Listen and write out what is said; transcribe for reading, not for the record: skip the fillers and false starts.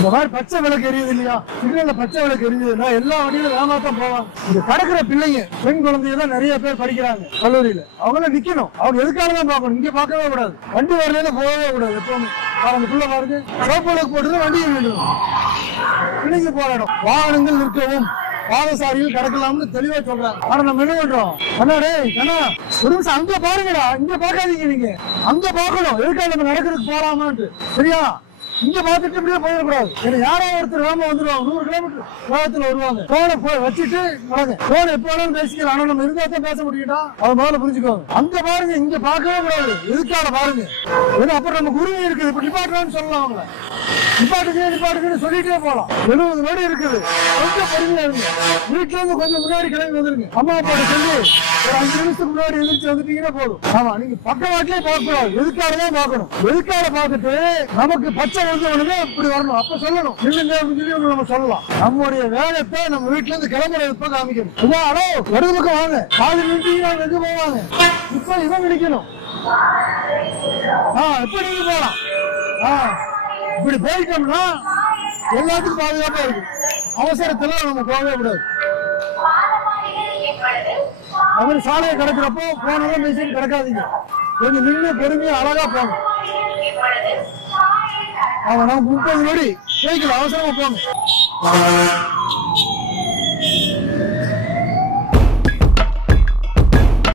இந்த மாதிரி பச்சை விளக்கு எரியுது இல்லையா, சிக்னல்ல பச்சை விளக்கு எரிஞ்சதுன்னா எல்லா வண்டியிலும் வேகமாத்தான் போவாங்க. இங்க கடக்கிற பிள்ளைங்க பெண் குழந்தைங்க தான் நிறைய பேர் படிக்கிறாங்க கல்லூரியில. அவங்க நிக்கணும், அவங்க எதுக்காக தான் பார்க்கணும், இங்க பார்க்கவே கூடாது. வண்டி வரல போகவே கூடாது. எப்பவுமே அதுக்குள்ள பாருங்க சோப்பு விளக்கு போட்டு வண்டியை வேண்டும். பிள்ளைங்க போராடும், வாகனங்கள் நிற்கவும் பாதசாரியில் கடக்கலாம்னு தெளிவா சொல்றாங்க. ஆனா நம்ம என்ன பண்றோம், கண்ணாடே கண்ணா ஒரு நிமிஷம் அங்க பாருங்கடா, இங்க பாக்காதீங்க, நீங்க அங்க பாக்கணும். எதுக்காக நம்ம நடக்கிறதுக்கு போறாமான்ட்டு, சரியா? இங்க பாத்துட்டு இப்படியே போயிடக்கூடாது. ஏன்னா யாரோ ஒருத்தர் வேகமா வந்துருவாங்க, 100 கிலோமீட்டர் வேகத்துல வருவாங்க. போனை போய் வச்சுட்டு நடங்க. போன் எப்ப வேணாலும் பேசிக்கலாம், ஆனா நம்ம இருந்தா பேச முடியும்டா, அது முதல்ல புரிஞ்சுக்கோங்க. அங்க பாருங்க, இங்க பார்க்கவே கூடாது. எதுக்காக பாருங்க, ஏன்னா அப்புறம் நமக்கு உரிமை இருக்குது. இப்ப நிப்பாட்டலாம்னு சொல்லலாம், அவங்க நிப்பாட்டுக்குன்னு சொல்லிட்டே போலாம். 70 நோடி இருக்குது, கொஞ்சம் பொறுமையா இருங்க. வீட்டுல இருந்து கொஞ்சம் முன்னாடி கிளம்பி வந்துருங்க. அம்மா அப்பாட்ட சொல்லி ஒரு 5 நிமிஷத்துக்கு முன்னாடி எதிர்த்து வந்துட்டீங்கன்னா போதும். ஆமா, நீங்க பக்கவாட்டிலே பார்க்க கூடாது. எதுக்காக தான் பார்க்கணும். எதுக்காக பார்த்துட்டு நமக்கு பச்சை வந்து இப்படி வரணும், அப்ப சொல்லணும் இல்லைங்க அப்படின்னு சொல்லி நம்ம சொல்லலாம். நம்முடைய வேகத்தை நம்ம வீட்டுல இருந்து கிளம்புறதுப்ப காமிக்கணும். ஹலோ இடது பக்கம் வாங்க, காலி நிறுத்தீங்கன்னா எங்க போவாங்க. இப்ப இவன் நினைக்கணும், இப்ப நீங்க போலாம். இப்படி போயிட்டோம்னா எல்லாத்துக்கும் பாதுகாப்பா இருக்கு. அவசரத்துல நம்ம போகவே கூடாது. அவர் சாலையை கிடக்கிறப்போ போனதான் பேசிட்டு கிடக்காதீங்க. கொஞ்சம் நின்று பொறுமையா அழகா போங்க. அவன் நமக்கு 30 நொடி போய்க்கல, அவசரமா போங்க.